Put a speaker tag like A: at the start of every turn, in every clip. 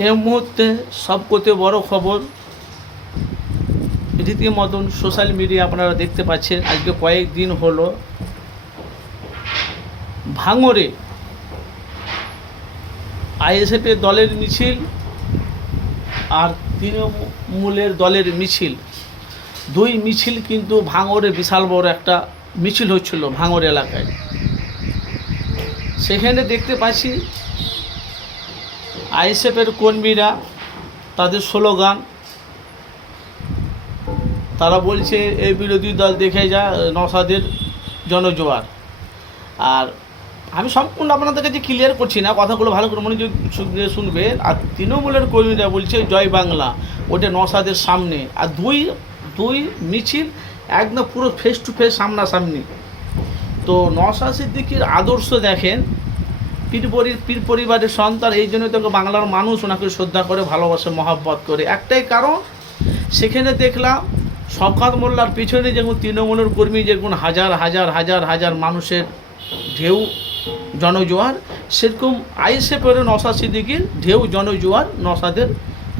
A: এই মুহূর্তে সবকতে বড় খবর। রীতিমতন সোশ্যাল মিডিয়া আপনারা দেখতে পাচ্ছেন, আজকে কয়েকদিন হলো ভাঙরে আইএসএফের দলের মিছিল আর তৃণমূলের দলের মিছিল। দুই মিছিল কিন্তু ভাঙরে বিশাল বড় একটা মিছিল হচ্ছিল ভাঙর এলাকায়। সেখানে দেখতে পাচ্ছি আইএসএফের কর্মীরা তাদের স্লোগান, তারা বলছে, এই বিরোধী দল দেখে যা নসাদের জনজোয়ার। আর আমি সম্পূর্ণ আপনাদের কাছে ক্লিয়ার করছি না, কথাগুলো ভালো করে মনে দিয়ে শুনবেন আর তৃণমূলের কর্মীরা বলছে, জয় বাংলা, ওটা নসাদের সামনে। আর দুই দুই মিছিল একদম পুরো ফেস টু ফেস সামনাসামনি। তো নসা সিদ্দিকির আদর্শ দেখেন পীর পীর পরিবারের সন্তান, এই জন্য তোকে বাংলার মানুষ ওনাকে শ্রদ্ধা করে, ভালোবাসে, মহাব্বত করে। একটাই কারণ, সেখানে দেখলাম শওকাত মোল্লার পিছনে যেমন তৃণমূলের কর্মী যেমন হাজার হাজার হাজার হাজার মানুষের ঢেউ, জনজোয়ার, সেরকম আইএসএফের নসা সিদ্দিকির ঢেউ, জনজোয়ার নসাদের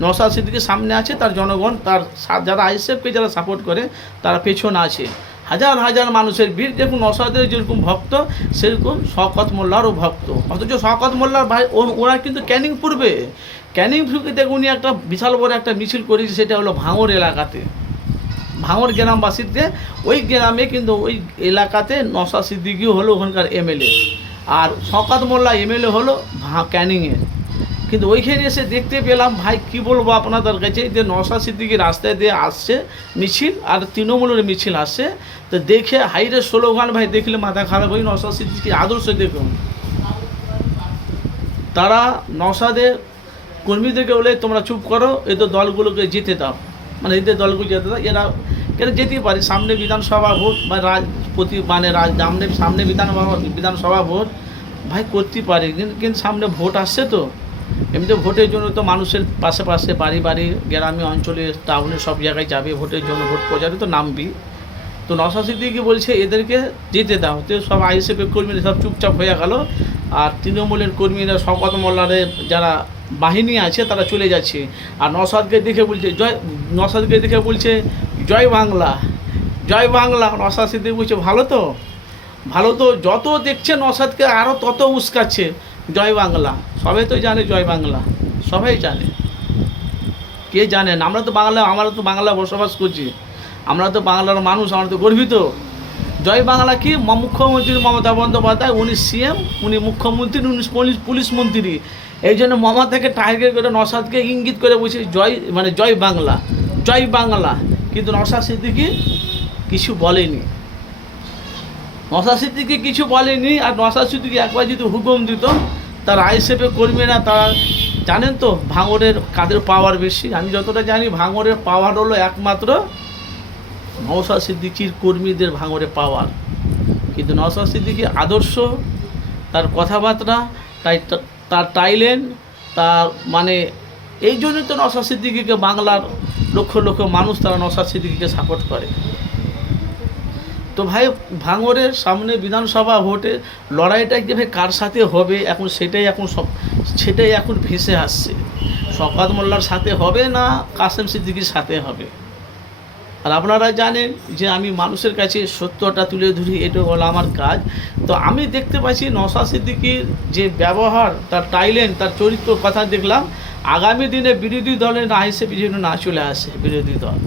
A: নসা সিদ্দিকির সামনে আছে, তার জনগণ, তার যারা আইএসএফকে যারা সাপোর্ট করে, তারা পেছনে আছে। হাজার হাজার মানুষের ভিড় যেরকম নসাদের যেরকম ভক্ত, সেরকম শওকত মোল্লারও ভক্ত। অথচ শওকত মোল্লার ভাই, ওরা কিন্তু ক্যানিং পূর্বে। ক্যানিং পূর্বে উনি একটা বিশাল বড় একটা মিছিল করেছে, সেটা হলো ভাঙর এলাকাতে। ভাঙর গ্রামবাসীতে ওই গ্রামে কিন্তু ওই এলাকাতে নশা সিদ্দিকি হলো ওখানকার এমএলএ। আর শকাত মোল্লা এমএলএ হলো ক্যানিংয়ের। কিন্তু ওইখানে এসে দেখতে পেলাম, ভাই, কি বলব আপনাদের কাছে? যে নসা সিদ্দিকি রাস্তায় দিয়ে আসছে, মিছিল, আর তৃণমূলের মিছিল আসছে, তো দেখে হাইরে স্লোগান, ভাই, দেখলে মাথা খারাপ হয়ে নসা সিদ্দিকির আদর্শ দেখুন। তারা নসাদের কর্মীদেরকে বলে, তোমরা চুপ করো এদের দলগুলোকে জিতে দাও। মানে এদের দলগুলো যেতে দাও, এরা কেন যেতেই পারে। সামনে বিধানসভা ভোট বা রাজ, প্রতি মানে রাজ, সামনে সামনে বিধানসভা বিধানসভা ভোট, ভাই, করতেই পারে। কিন্তু সামনে ভোট আসছে তো। এমনিতে ভোটের জন্য তো মানুষের পাশে পাশে বাড়ি বাড়ি, গ্রামে, অঞ্চলে, টাউনে সব জায়গায় যাবে, ভোটের জন্য ভোট প্রচারে তো নামবি। তো নশা সিদ্দিকি বলছে, এদেরকে যেতে দাও। তো সব আইএসএফের কর্মীরা সব চুপচাপ হয়ে গেল। আর তৃণমূলের কর্মীরা শকত মোল্লারের যারা বাহিনী আছে, তারা চলে যাচ্ছে। আর নসাদকে দেখে বলছে, জয় নসাদকে দেখে বলছে, জয় বাংলা জয় বাংলা। নসাদ সিদ্দিক বলছে, ভালো তো ভালো তো। যত দেখছে নসাদকে আরও তত উস্কাচ্ছে, জয় বাংলা। সবাই তো জানে জয় বাংলা। সবাই জানে। কে জানেন আমরা তো বাংলা, আমরা তো বাংলা বসবাস করছি। আমরা তো বাংলার মানুষ, আমরা তো গর্বিত। জয় বাংলা কি? মুখ্যমন্ত্রী মমতা বন্দ্যোপাধ্যায়, উনি সিএম উনি মুখ্যমন্ত্রী, উনি পুলিশ পুলিশ মন্ত্রী। এই জন্য মমতাকে টার্গেট করে নসাদকে ইঙ্গিত করে বলছে, জয় মানে জয় বাংলা জয় বাংলা। কিন্তু নসাদ সিদ্দিকি কিছু বলেনি। নসাদ সিদ্দিকি কিছু বলেনি, আর নসাদ সিদ্দিকি একবার যদি হুকুম দিত তার আইএসএফের কর্মীরা তারা জানেন তো ভাঙরের কাদের পাওয়ার বেশি। আমি যতটা জানি ভাঙরের পাওয়ার হলো একমাত্র নওশাদ সিদ্দিকির কর্মীদের ভাঙরে পাওয়ার কিন্তু নওশাদ সিদ্দিকি আদর্শ, তার কথাবার্তা, তাই তার টাইলেন তার মানে এই জন্যই তো নওশাদ সিদ্দিকিকে বাংলার লক্ষ লক্ষ মানুষ তারা নওশাদ সিদ্দিকিকে সাপোর্ট করে। তো ভাই ভাঙরের সামনে বিধানসভা ভোটে লড়াইটা যে ভাই কার সাথে হবে? এখন সেটাই এখন সব, সেটাই এখন ভেসে আসছে। শকাত মোল্লার সাথে হবে না কাসেম সিদ্দিকির সাথে হবে? আর আপনারা জানেন যে আমি মানুষের কাছে সত্যটা তুলে ধরি, এটা হলো আমার কাজ। তো আমি দেখতে পাচ্ছি নশা সিদ্দিকির যে ব্যবহার, তার টাইলেন্ট তার চরিত্র কথা দেখলাম, আগামী দিনে বিরোধী দলে না হিসেবে যেন না চলে আসে বিরোধী দল।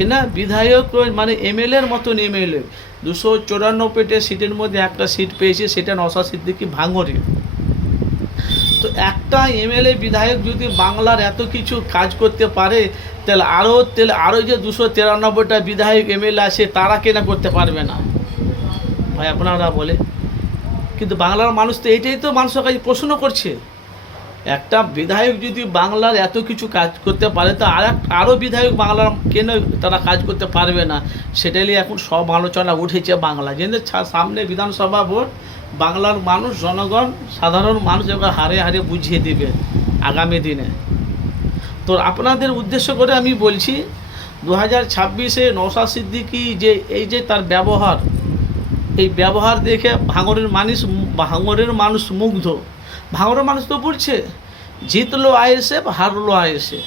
A: কিনা? বিধায়ক মানে এমএলএর মতন এমএলএ। দুশো চুরানব্বইটা সিটের মধ্যে একটা সিট পেয়েছে, সেটা নশা সিদ্দিকি ভাঙরে তো একটা এমএলএ বিধায়ক যদি বাংলার এত কিছু কাজ করতে পারে, তাহলে আরও তাহলে আরও যে দুশো তিরানব্বইটা বিধায়ক এমএলএ আছে, তারা কেনা করতে পারবে না। ভাই, আপনারা বলে। কিন্তু বাংলার মানুষ তো এইটাই তো মানুষের কাছে প্রশ্ন করছে। একটা বিধায়ক যদি বাংলার এত কিছু কাজ করতে পারে, তো আর আরও বিধায়ক বাংলার কেন তারা কাজ করতে পারবে না? সেটাই নিয়ে এখন সব আলোচনা উঠেছে বাংলা যেন সামনে বিধানসভা ভোট, বাংলার মানুষ, জনগণ, সাধারণ মানুষ এবার হারে হারে বুঝিয়ে দিবে আগামী দিনে। তো আপনাদের উদ্দেশ্য করে আমি বলছি দু হাজার ছাব্বিশে নৌশা সিদ্দিকি যে, এই যে তার ব্যবহার এই ব্যবহার দেখে ভাঙরের মানুষ ভাঙরের মানুষ মুগ্ধ। ভাঙরের মানুষ তো বলছে, জিতলো আইএসএফ, হারলো আইএসএফ।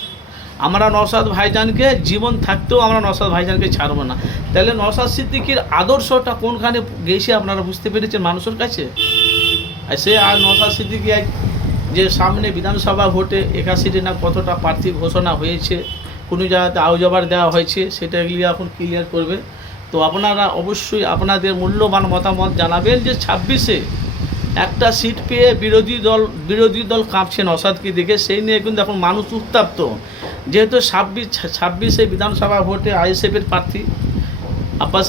A: আমরা নসাদ ভাইজানকে জীবন থাকতেও আমরা নসাদ ভাইজানকে ছাড়বো না। তাহলে নসাদ সিদ্দিকির আদর্শটা কোনখানে গেছে আপনারা বুঝতে পেরেছেন মানুষের কাছে? আর সে আর নসাদ সিদ্দিকি আজ যে সামনে বিধানসভা ভোটে একাশিটি না কতটা প্রার্থী ঘোষণা হয়েছে, কোনো জায়গাতে আউজাবার দেওয়া হয়েছে, সেটা এগুলি এখন ক্লিয়ার করবে। তো আপনারা অবশ্যই আপনাদের মূল্যবান মতামত জানাবেন যে ছাব্বিশে একটা সিট পেয়ে বিরোধী দল বিরোধী দল কাঁপছেন অসাদকে দেখে। সেই নিয়ে কিন্তু এখন মানুষ উত্তাপ্ত। যেহেতু ছাব্বিশ, ছাব্বিশে বিধানসভা ভোটে আইএসএফের প্রার্থী